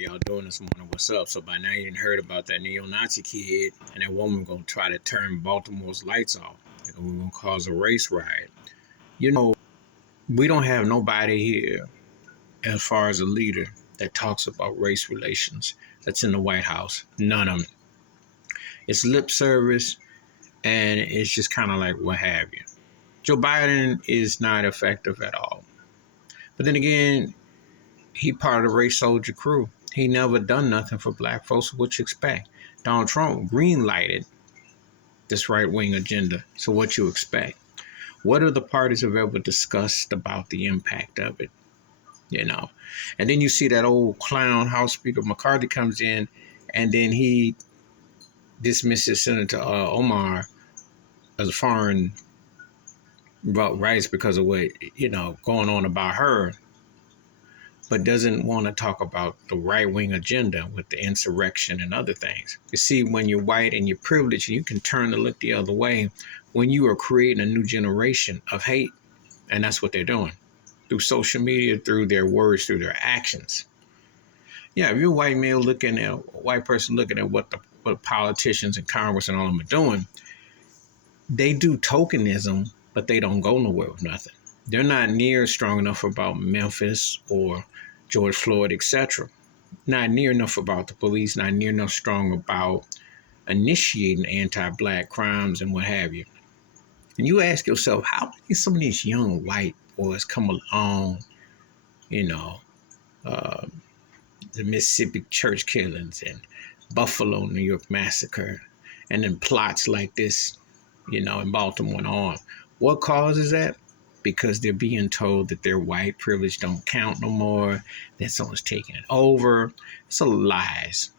y'all doing this morning? What's up? So by now you done heard about that neo-Nazi kid and that woman gonna try to turn Baltimore's lights off. We're gonna cause a race riot. You know, we don't have nobody here as far as a leader that talks about race relations that's in the White House. None of them. It's lip service and it's just kind of like what have you. Joe Biden is not effective at all. But then again, he part of the race soldier crew. He never done nothing for black folks. What you expect? Donald Trump green lighted this right wing agenda. So what you expect? What other parties have ever discussed about the impact of it? And then you see that old clown House Speaker McCarthy comes in, and then he dismisses Senator Omar as a foreign rights because of what going on about her, but doesn't want to talk about the right-wing agenda with the insurrection and other things. You see, when you're white and you're privileged, you can turn to look the other way when you are creating a new generation of hate, and that's what they're doing through social media, through their words, through their actions. Yeah, if you're a white male looking at a white person looking at what politicians in Congress and all of them are doing, they do tokenism, but they don't go nowhere with nothing. They're not near strong enough about Memphis or George Floyd, etc. Not near enough about the police, not near enough strong about initiating anti-black crimes and what have you. And you ask yourself, how did some of these young white boys come along, the Mississippi church killings and Buffalo, New York massacre, and then plots like this, in Baltimore and on. What causes that? Because they're being told that their white privilege don't count no more, that someone's taking it over. It's a lies.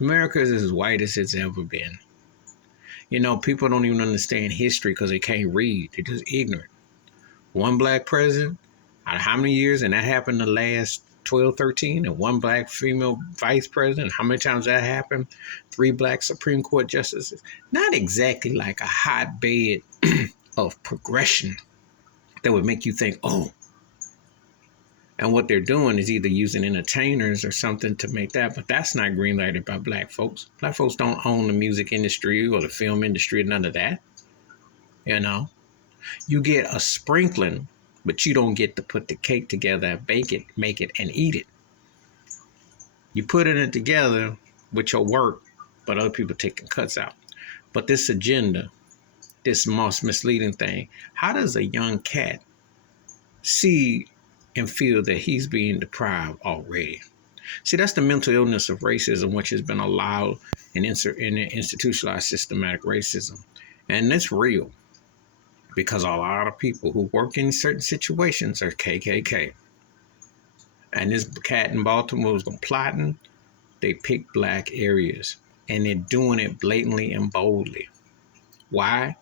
America is as white as it's ever been. People don't even understand history because they can't read. They're just ignorant. One black president out of how many years? And that happened the last 12, 13, and one black female vice president. How many times that happened? 3 black Supreme Court justices. Not exactly like a hotbed of progression that would make you think, oh. And what they're doing is either using entertainers or something to make that, but that's not greenlighted by black folks. Black folks don't own the music industry or the film industry, none of that. You get a sprinkling, but you don't get to put the cake together and bake it, make it, and eat it. You put it together with your work, but other people taking cuts out. But this agenda, this most misleading thing, how does a young cat see and feel that he's being deprived already? See, that's the mental illness of racism, which has been allowed in institutionalized systematic racism. And it's real because a lot of people who work in certain situations are KKK. And this cat in Baltimore was plotting. They pick black areas, and they're doing it blatantly and boldly. Why?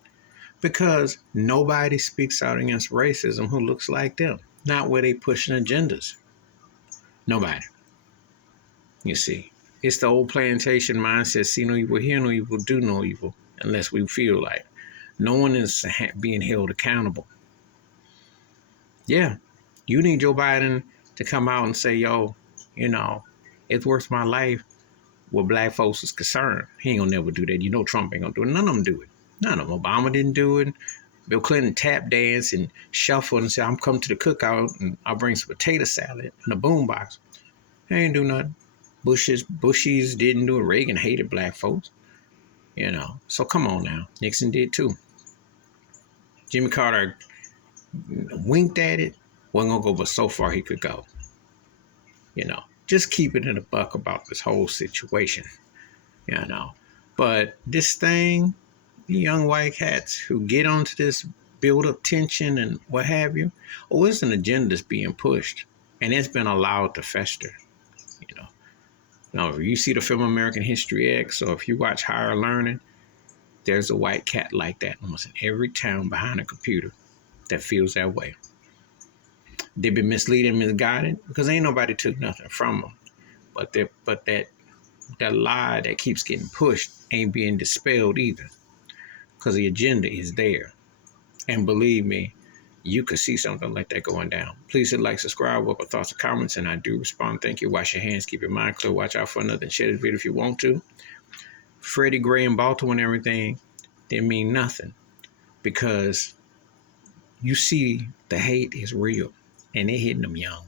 Because nobody speaks out against racism who looks like them. Not where they pushing agendas. Nobody. You see, it's the old plantation mindset: see no evil, hear no evil, do no evil, unless we feel like. No one is being held accountable. Yeah, you need Joe Biden to come out and say, yo, it's worth my life where black folks is concerned. He ain't gonna never do that. Trump ain't gonna do it. None of them do it. None of them. Obama didn't do it. Bill Clinton tap dance and shuffle and say, I'm coming to the cookout and I'll bring some potato salad and a boombox. He ain't do nothing. Bushies didn't do it. Reagan hated black folks. So come on now. Nixon did too. Jimmy Carter winked at it. Wasn't gonna go but so far he could go. Just keep it in a buck about this whole situation. But this thing, the young white cats who get onto this build up tension and what have you, it's an agenda that's being pushed, and it's been allowed to fester. Now, if you see the film American History X, or if you watch Higher Learning, there's a white cat like that almost in every town behind a computer that feels that way. They've been misleading and misguided because ain't nobody took nothing from them. But that lie that keeps getting pushed ain't being dispelled either, because the agenda is there. And believe me, you could see something like that going down. Please hit like, subscribe, what thoughts or comments, and I do respond. Thank you. Wash your hands, keep your mind clear, watch out for nothing. Share this video if you want to. Freddie Gray in Baltimore and everything didn't mean nothing, because you see the hate is real and they're hitting them young.